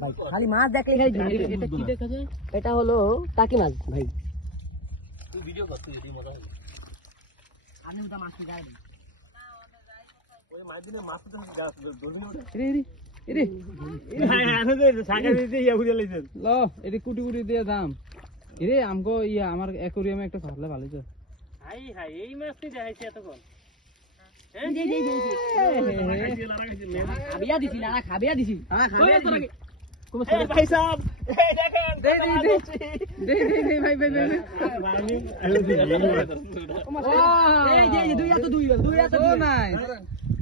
ভাই খালি মাছ দেখলে খালি এটা কি দেখা যায়? এটা হলো টাকি মাছ ভাই। তুই ভিডিও কর, তুই এডি মজা হবে। আমি ওটা মাছ গায় না। ওই মাছ দিনে মাছ তো গাছ ধরে ওঠে। এরে হ্যাঁ আনে দে সাগা দিতে ইয়া ঘুরে লাইছেন ল এডি কুটি কুটি দিয়ে দাম এরে আমগো ইয়া আমার অ্যাকোরিয়ামে একটা ছাড়লে ভালো তো। হাই হাই এই মাছ তুই দেখাইছিস এতক্ষণ। খাবিয়া দিছি না, খাবিয়া দিছি। ভাই সাহেব এই দেখেন দে ভাই ভাই এই দুই হাতে দুই ও নাই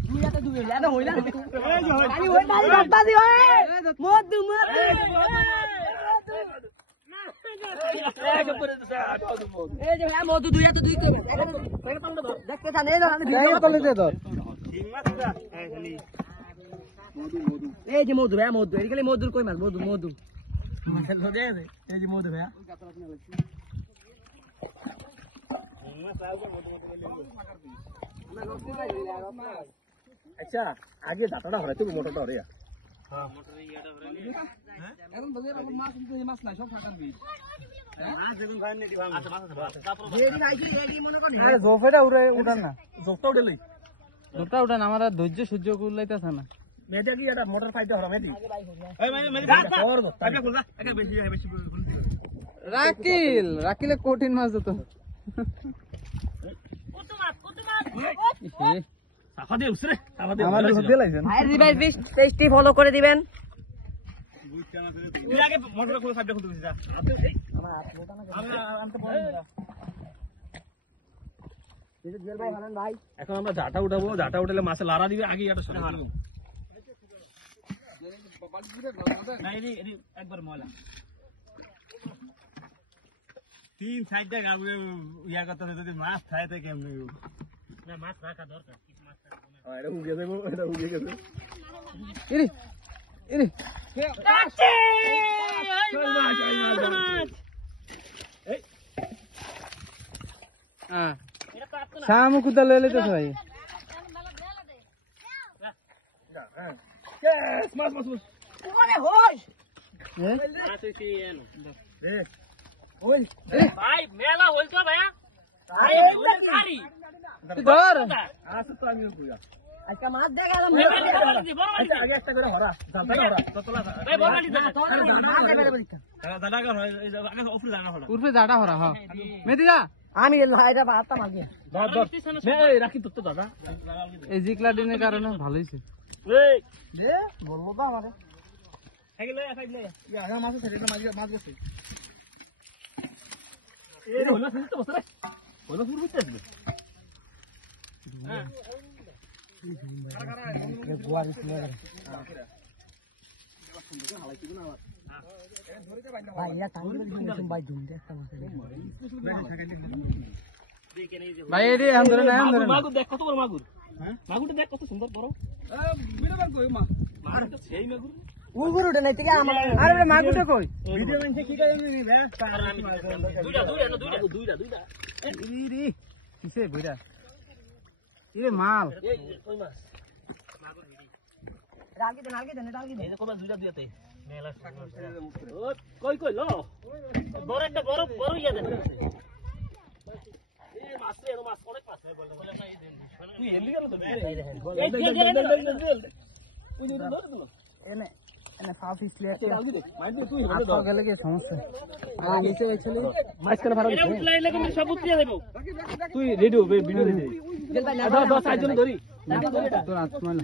দুই হাতে দুই এটা হইলা খালি ওই নালি বাদি ওই মধু মধু এই যে হ্যাঁ মধু দুই হাতে দুই করে দেখতে জানে না আমি ভিডিও তলে দে ধর এই যে মধু হ্যাঁ মধু এই গেলে মধুর কই মাছ মধু মধু এই যে মধু ভাই আচ্ছা আগে দাঁতটা হরাইতে মোটরটা হরে হ্যাঁ মোটরে ইয়াটা হরে এখন বলে মাছ মাছ নাই সব ফাটার বীজ হ্যাঁ যেগুন ভাই নেটি ভাঙ আচ্ছা মাছ আছে তারপর যেদি নাই এই মনে করি আরে জোফেটা উড়ে উড়ান না জোফটা উড়ে লই জোফটা উড়ান আমার ধৈর্য সহ্য করলাইতাছ না মেটা কি এটা মোটর ফাইটা হরা মেটি এই মেটি কর দো তাকে খুলবা একা বেশি বেশি রাকিলে কঠিন মাছ তো কত মাছ সাফা দে উসরে সাফা দে আমার ধরে লাইছেন ভাই ভাই পেজটি ফলো করে দিবেন তুই আগে মোটর খুলে সাইডে খুলতে যা আমি তো বল না এই যে জুয়েল ভাই ভালো ভাই এখন আমরা জাটা উঠাবো জাটা উঠালে মাছে লারা দিবে আগে এটা সরে হারবো না এদি একবার ময়লা তিন সাইডটা গাবুরে ইয়া করতে যদি মাছ খায় তো কেমনে না মাছ রাখা দরকার কি মাছ রাখা এটা উগে দেবো এটা উগে গেছে এরে এরে কাছে এই হ্যাঁ শাম কুদা লইলে তো ভাই Yes, mas. ওরে হোস Así él. ওই ভাই মেলা হইল তো ভাইয়া ভাই গাড়ি ধর আসো তো আমি কইয়া আজকে মাছ দেখালাম আচ্ছা আগে একটা করে হরা জানতা হরা তোতলা ভাই বড়ালি দে মাছ দেখালে পরীক্ষা দাদা কা এই আগে উপরে জানা হরা উপরে জাডা হরা হ্যাঁ মেদিরা আমি এটা বাতা মাছ দিয়া ধর এই রাখি তো দাদা এই জিকলা দিনের কারণে ভালো হইছে এই দে বলবো তো আমারে সাইকেল লই ইয়া আগা মাছ ছেড়ে না মাছ বসে এই হলো শুনতে বসে রে হলো শুরু করতে আসবে হ্যাঁ গোয়া দিছিল ভাই ইয়া টাঙ্গি দিন ভাই জুম দেখতা মাছ ভাই এডি আন্দরে না আন্দরে মাগুর দেখ কত বড় মাগুর হ্যাঁ মাগুরটা দেখ কত সুন্দর বড় বিরাবার কই মা মার তো সেই মাগুর উগুরুটা নাই থেকে আমার আরে মাগুরটা কই ভিডিও মানছে কি কই নি বে দুইটা ইরি কিসে বইরা ইরে মাল কই মাছ রাগি দেন এই যে কবে দুইটাতে মেলা ও কই লো বড় একটা বড় ইয়া দেন এই মাছ রে মাছ অনেক মাছ রে বলে তুই এলি গেল তো এই এনে সাউথ ইস্ট লে তুই গেলে কি সমস্যা নিচে বাইছলি মাছ কেন ভাড়া দিছিস উঠলাই লাগে সব উঠিয়ে দেব তুই রেডি হবে ভিডিও রেডি দশ আইজন ধরি তোর আত্মাল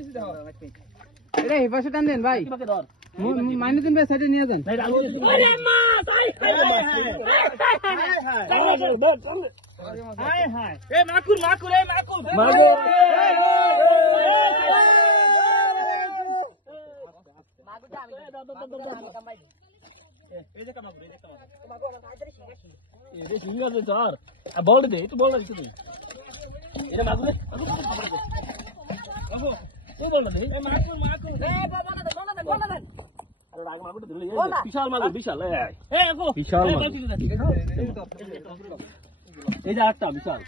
এরে এই পাশে টান দেন ভাই মাইনে দিন ভাই সাইডে নিয়ে যান আরে মাছ হাই এই মাকুর এই মাকুর বল দে একটু বল না তুই এটা মাগুর তুই বল না বিশাল মাগুর বিশাল এই যে একটা বিশাল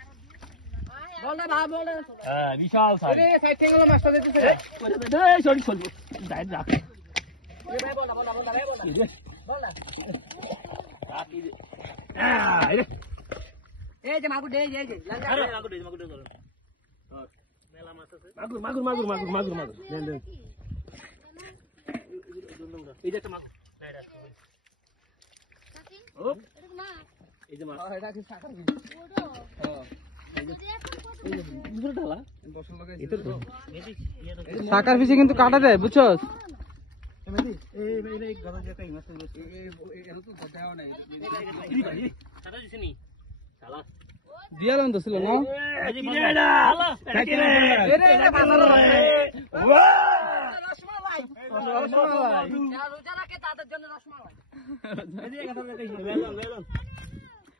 বিশাল সাইজ এই যে মাগুর এই যে মাগুর এই যে একটা মাগুর এই যে মাছ এটা কি সাকার কি সাকার পিছে কিন্তু কাটা দেয় বুঝছস দিয়ালাম তো ছিল না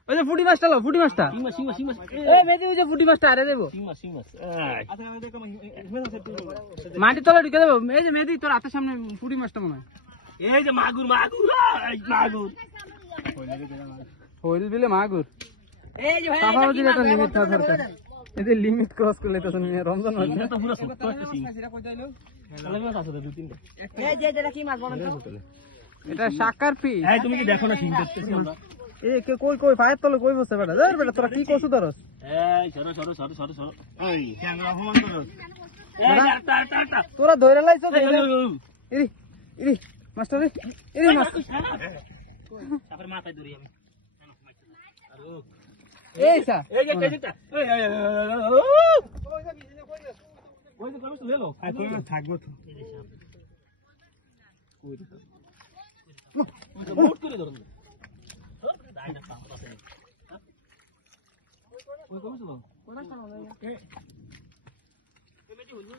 ওই যে ফুটি মাছটা লো ফুটি মাছটা মেয়েদি ওই যে ফুটি মাছটা আরে দেবো মাটি তলে ঢুকে দেবো এই যে মেয়েদি তোর হাতের সামনে ফুটি মাছটা মনে হয় এই যে মাগুর হইল বিলে মাগুর লিমিট থাকা দরকার এদের লিমিট ক্রস করলে তো রমজান এটা শাকার পিস তুমি কি দেখো না ঠিক দেখতেছি আমরা কই কই পায়ের তলে কই বসে বেটা ধর বেটা তোরা কি কসু ধরস তোরা ধরে লাইছ ইরি ইরি মাস্টার ইরি মাছ তারপর মাথায় ধরি আমি এই সা এই যে কেজিটা ওই যে করছ লে লো থাকবো তো মোট করে ধরুন দাইনা কাম আছে ওই করছ তো কোনা কাম লাগে এ মেজি হইল